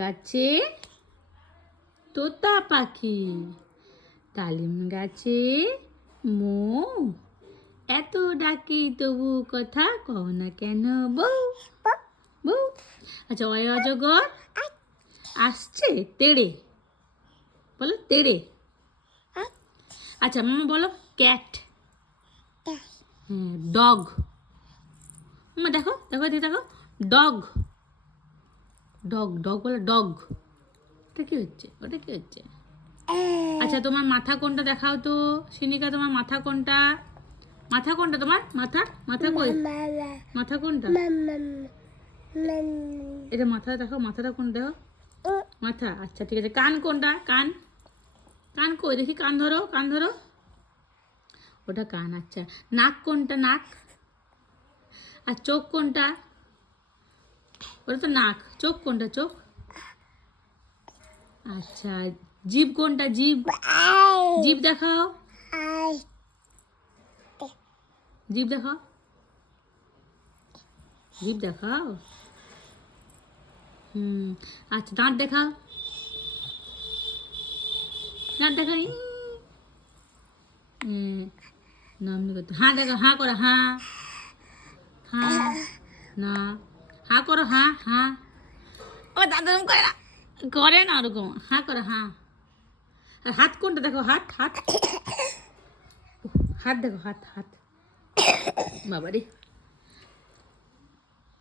গাছে তোতা পাখি, ডালিম গাছে মৌ, এত ডাকি তবু কথা কও না কেন বউ বউ। আচ্ছা, অয় অজগর আসছে তেড়ে, বলো তেড়ে। আচ্ছা মামা বলো ক্যাট। হ্যাঁ, ডগ। মামা দেখো দেখো দিয়ে দেখো, ডগ ডগ ডগ বলো ডগ। ওটা কি হচ্ছে, ওটা কি হচ্ছে? আচ্ছা তোমার মাথা কোনটা দেখাও তো সিনিকা, তোমার মাথা কোনটা? মাথা কোনটা তোমার? মাথা মাথা কই? মাথা কোনটা? এটা মাথা দেখো, মাথাটা কোন দেখো, মাথা। আচ্ছা ঠিক আছে, কান কোনটা? কান, কান কই দেখি, কান ধরো, কান ধরো, ওটা কান। আচ্ছা নাক কোনটা? নাক। আর চোখ কোনটা? ওটা তো নাক। চোখ কোনটা? চোখ। আচ্ছা জিভ কোনটা? জিভ, জিভ দেখাও, জিভ দেখাও, জিভ দেখাও। আচ্ছা দাঁত দেখাও, দাঁত দেখাও। নামনি করতে। হাঁ দেখো, হাঁ করো, হাঁ হাঁ না, হাঁ করো, হাঁ হাঁ। ও দাদা ওরকম করে না, করে না ওরকম। হাঁ করো, হাঁ। আর হাত কোনটা দেখো, হাত হাত, হাত দেখো, হাত হাত। বাবারে।